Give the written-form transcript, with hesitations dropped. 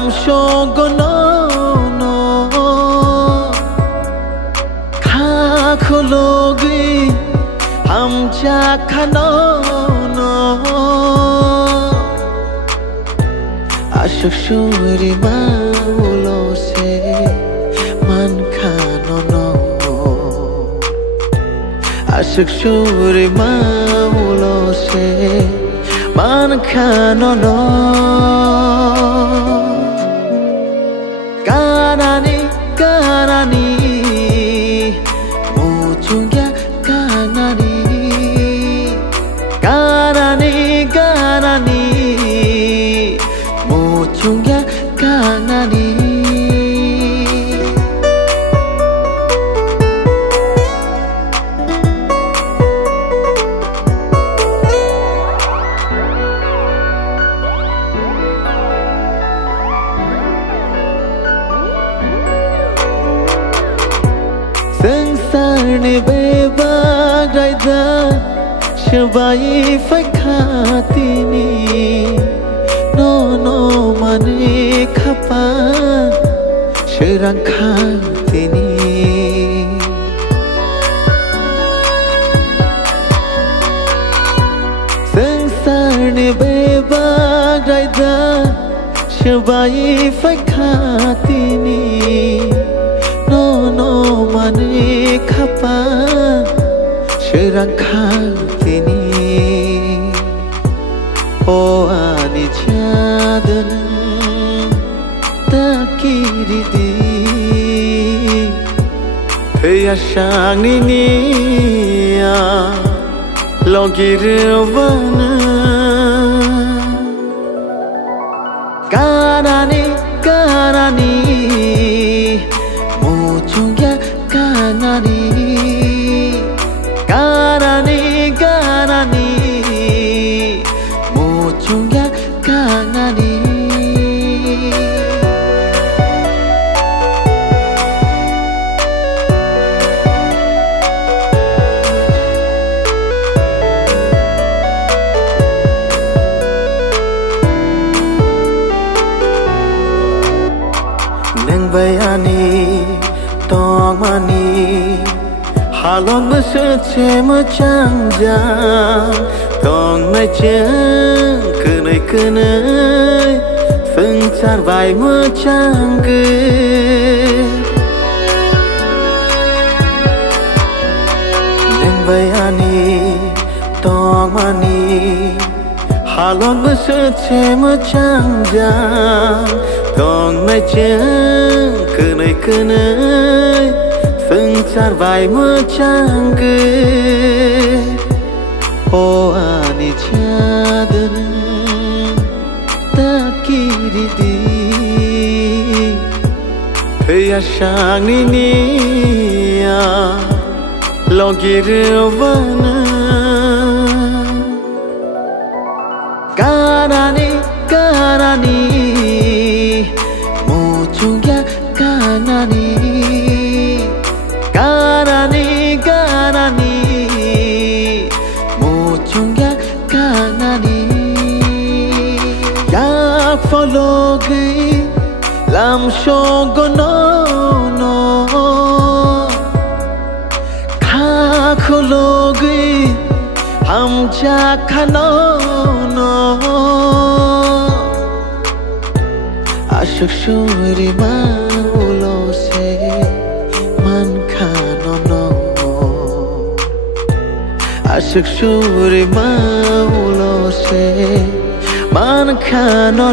làm cho nó khá khô lô ghi ham cha khá nó ashok shuri ma ulo se man khá nó ashok shuri ma ulo se man khá nó Kanani Mujungya kanani Mujungya kanani Sengsarne bebag raida Shabai fai khatini No mane khapa Sherang khatini Sengsarne bebag raida Shabai fai khatini No mane khapa Sherang khatini O ani chadan takiri di Theya sang ni ya logirvana Kanani Mujungya kanani Mujungya kanani Nang bayani tong mani halon mesece macam jam tong macam kenai sencar vai macam ke nang bayani tong mani halon mesece macam jam tong macam kenai Sencar vai macam ke O ani chadan takiri di Theya sang ni ya logirvana Kanani Mujungya kanani Mujungya kanani Ya follow ghi làm cho nó khá khô lô ghi ham cha khá nó ashok shuri ma ulo se man khá nó ashok shuri ma ulo se man khá nó